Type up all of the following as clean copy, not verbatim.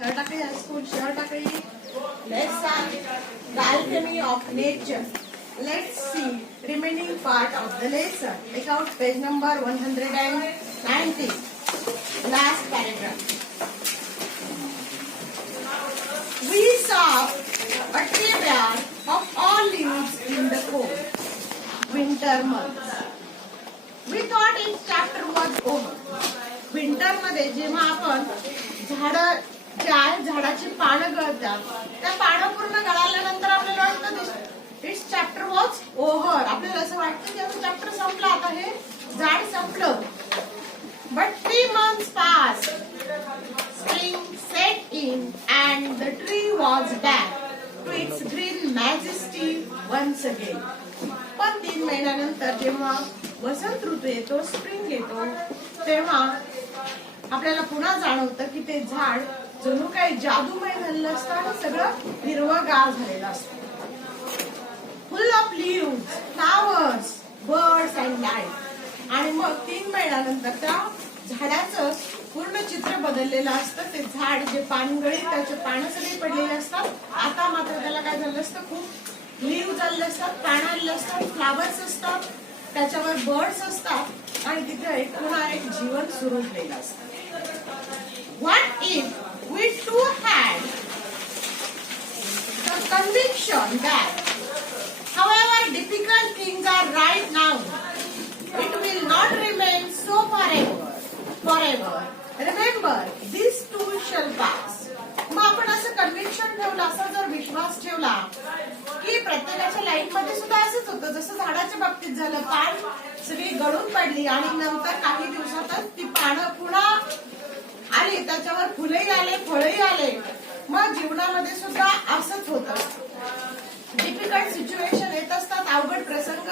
School lesson The Alchemy of Nature. Let's see remaining part of the lesson. Take out page number 190. Last paragraph. We saw a tree bare of all leaves in the cold winter months. We thought its chapter was over. Winter मध्ये जेव्हा आपण झाडाची पानं गळतात त्या पानं पूर्ण गळाल्यानंतर आपल्याला वाटतं इट्स चॅप्टर वॉज ओव्हर. आपल्याला असं वाटतं की आता चॅप्टर संपला, आता हे झाड संपलं. But 3 months passed. Spring set in and the tree was back to its green majesty once again. पण 3 महिन्यानंतर जेव्हा वसंत ऋतू येतो, स्प्रिंग येतो, तेव्हा आपल्याला पुन्हा जाणवतं की ते झाड जणू काही जादूमय झालेलं असतं आणि सगळं हिरवंगार झालेलं असतं. फुल of leaves, flowers, birds and life. आणि मग 3 महिन्यानंतर त्या झाडाचं पूर्ण चित्र बदललेलं असतं. ते झाड जे पानगळी त्याचे पानं सगळे पडलेले असतात. आता मात्र त्याला काय झालं असतं, खूप लीव्ह झालेले असतात, पानं आलेले असतात, फ्लावर्स असतात, त्याच्यावर बर्ड्स असतात आणि तिथे पुन्हा एक जीवन सुरू झालेलं असतं. What if we too had the conviction that however difficult things are right now, it will not remain so forever. Remember, this too shall pass. मग आपण असं कन्व्हिक्शन ठेवलं, असा जर विश्वास ठेवला की प्रत्येकाच्या लाईफ मध्ये सुद्धा असंच होतं, जसं झाडाच्या बाबतीत झालं, पान सगळी गळून पडली आणि नंतर काही दिवसातच ती पानं पुन्हा आली, त्याच्यावर फुलंही आले, फळही आले. मग जीवनामध्ये सुद्धा असंच होतं. डिफिकल्ट सिच्युएशन येत असतात, अवघड प्रसंग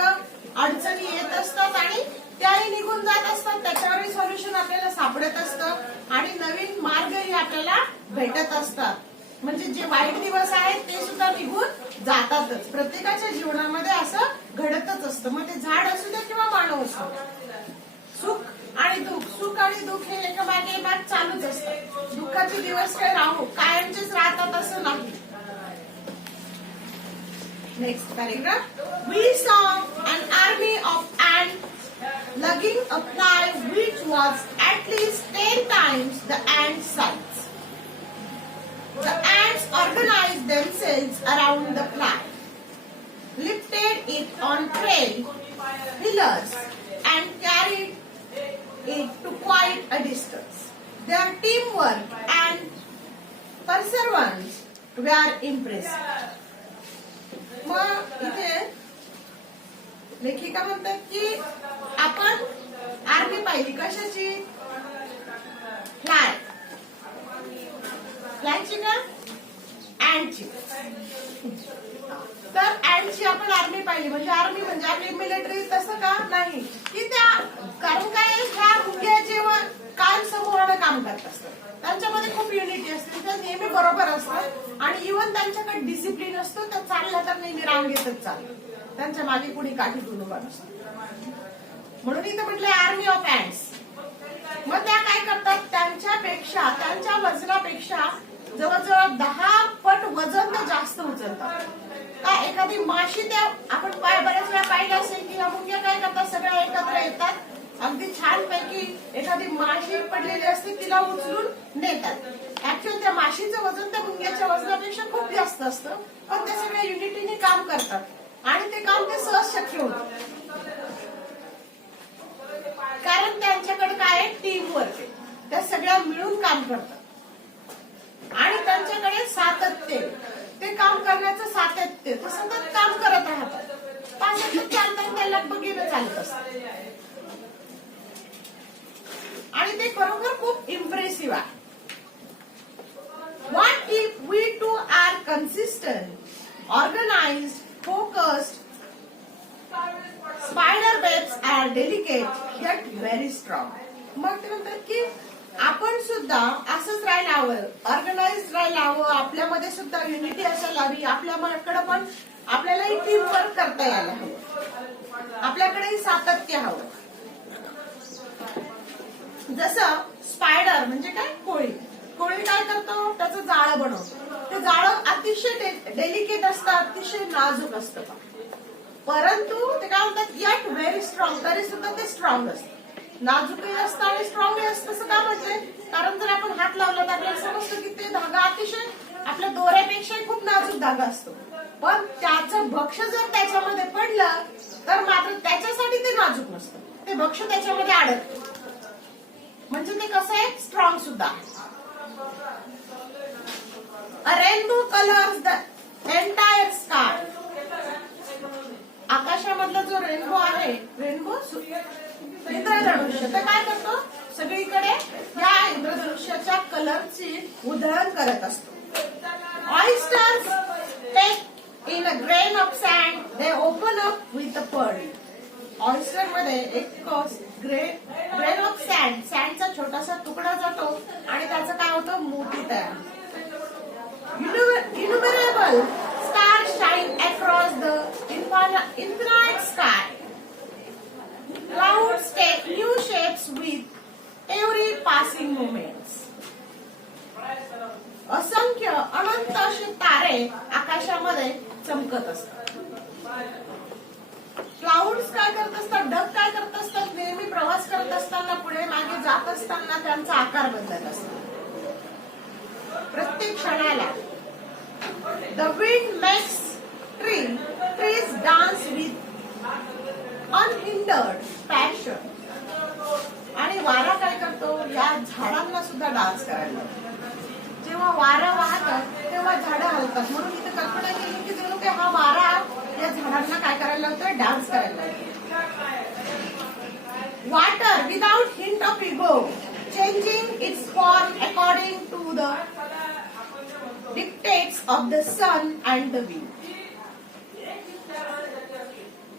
अडचणी येत असतात आणि त्याही निघून जात असतात. त्याच्यावरही सोल्युशन आपल्याला सापडत असतं आणि नवीन मार्गही आपल्याला भेटत असतात. म्हणजे जे वाईट दिवस आहेत ते सुद्धा निघून जातातच. प्रत्येकाच्या जीवनामध्ये असं घडतच असतं. मग ते झाड असू दे किंवा मानव असू, सुख आणि दुःख हे एकामागे एक चालूच असतं. दुःखाचे दिवस काय कायमचेच राहतात असं नाही. Next paragraph. We saw an army of ants lugging a fly which was at least 10 times the ant size. The ants organized themselves around the fly, lifted it on pillars and carried it to quite a distance. Their teamwork and perseverance were impressive. मग इथे लेखिका म्हणतात की आपण army पाहिली कशाची, फ्लायची का, अँटची. तर अँटची आपण आर्मी पाहिली, म्हणजे आर्मी म्हणजे आपली मिलिटरी, तसं का नाही की त्या, कारण काय ह्या मुंग्या जेव्हा कायम समूहानं काम करत असतात, त्यांच्यामध्ये खूप युनिटी असते, त्या नेहमी बरोबर असतात आणि इव्हन त्यांच्याकडे डिसिप्लिन असतो. त्या चालल्या तर नेहमी रांगेतच चालतात, त्यांच्या मागे कुणी काठी घेऊन उभा नसतो. म्हणून इथं म्हटलंय आर्मी ऑफ अँट्स. मग त्या काय करतात, त्यांच्या वजनापेक्षा जवळजवळ 10 पट वजन ते जास्त उचलतात. का एखादी माशी, त्या आपण बऱ्याच वेळा पाहिलं असेल की ह्या मुंग्या काय करतात, सगळ्या एकत्र येतात, अगदी छान पैकी एखादी माशी पडलेली असते तिला उचलून नेतात. ऍक्च्युअली त्या माशीचं वजन त्या मुंग्याच्या वजनापेक्षा खूप जास्त असतं, पण ते सगळ्या युनिटीने काम करतात आणि ते काम ते सहज शक्य होतं. कारण त्यांच्याकडे काय टीम वर्क आहे, त्या सगळ्या मिळून काम करतात आणि त्यांच्याकडे सातत्य, ते काम करण्याचं सातत्य, ते सतत काम करत राहतात. पासष्ट चालतात, त्या लगबगीनं चालत असतात आणि ते खरोखर खूप इम्प्रेसिव्ह आहे. What if we too are consistent, organized, focused? Spider webs are delicate yet very strong. मग ते म्हणतात की आपण सुद्धा असंच राहायला हवं, ऑर्गनाइज राहायला हवं, आपल्यामध्ये सुद्धा युनिटी असायला हवी, आपल्याकडे पण आपल्यालाही टीम वर्क करता यायला हवं, आपल्याकडेही सातत्य हवं. जसं स्पायडर म्हणजे काय, कोळी, कोळी काय करतो, त्याचं जाळं बनवतो. ते जाळं अतिशय डेलिकेट असतं, अतिशय नाजूक असतं. परंतु ते काय म्हणतात, यट व्हेरी स्ट्रॉंग, तरी सुद्धा ते स्ट्रॉंग असतं. नाजूकही असतं आणि स्ट्रॉंग असतं. असं का म्हटलंय, कारण जर आपण हात लावला तर आपल्याला समजतं की ते धागा अतिशय आपल्या दोऱ्यापेक्षाही खूप नाजूक धागा असतो. पण त्याचं भक्ष जर त्याच्यामध्ये पडलं तर मात्र त्याच्यासाठी ते नाजूक नसतं, ते भक्ष त्याच्यामध्ये अडकतं. म्हणजे ते कसं आहे, स्ट्रॉंग सुद्धा आहे. A rainbow colors the entire sky. आकाशामधला जो रेनबो आहे, रेनबो इंद्रधनुष्य, तर काय करतो, सगळीकडे या इंद्रधनुष्याच्या कलरची उधळण करत असतो. Oysters take in a grain of sand, they open up with a pearl. Oyster मध्ये एक ग्रेन ऑफ सँड, सँडचा छोटासा तुकडा जातो आणि त्याचं काय होतं, मोती तयार. Innumerable stars shine across the infinite sky. Clouds take new shapes with every passing moment. असंख्य अनंत असे तारे आकाशामध्ये चमकत असतात. क्लाउड्स काय करत असतात, ढग काय करत असतात, नेहमी प्रवास करत असताना, पुढे मागे जात असताना त्यांचा आकार बदलत असतो प्रत्येक क्षणाला. The wind makes trees dance with unhindered passion. आणि वारा काय करतो, या झाडांना सुद्धा डान्स करायला. जेव्हा वारा वाहतं तेव्हा झाडं हलतात. म्हणून इथे कल्पना केली की जणू की हा वारा या झाडांना काय करायला होतं, डान्स करायला. Water without hint of ego, changing its form according to the dictates of the sun and the wind.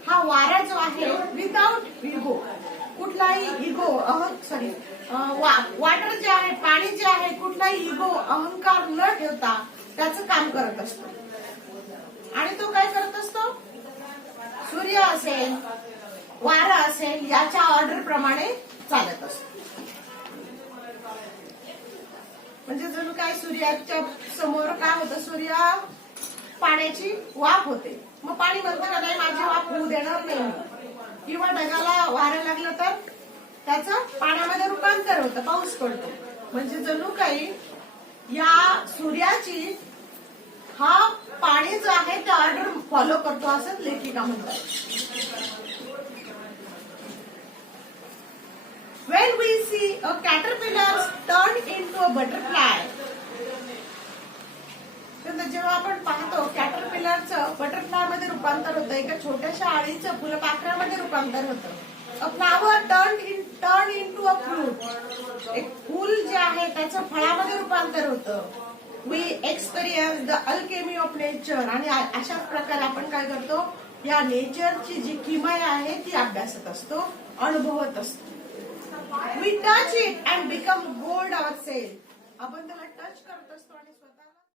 हा वारा जो आहे, विदाउट इगो, कुठलाही इगो वॉटर जे आहे, पाणी जे आहे, कुठलाही इगो अहंकार न ठेवता त्याचं काम करत असतो. आणि तो काय करत असतो, सूर्य असेल, वारा असेल, याच्या ऑर्डर प्रमाणे चालत असतो. म्हणजे जणू काय सूर्याच्या समोर काय होतं, सूर्य पाण्याची वाफ होते, मग पाणी म्हणतं का नाही, माझी वाफ होऊ देणार नाही. किंवा ढगाला वारं लागलं तर त्याचं पाण्यामध्ये रूपांतर होतं, पाऊस पडतो. म्हणजे जणू काही या सूर्याची हा पाणी जो आहे ते ऑर्डर फॉलो करतो, असं लेखिका म्हणतात. When we see a caterpillar turned into a butterfly, तर जेव्हा आपण पाहतो कॅटरपिलरचं बटरफ्लाय मध्ये रूपांतर होतं, एका छोट्याशा आळीचं फुलपाखरामध्ये रूपांतर होतं. A flower turn into a fruit, एक फूल जे आहे त्याचं फळामध्ये रूपांतर होतं. We experience the alchemy of nature. आणि अशाच प्रकारे आपण काय करतो, या नेचरची जी किमया आहे ती अभ्यासत असतो, अनुभवत असतो. We touch it and become gold our self. आपण त्याला टच करत असतो आणि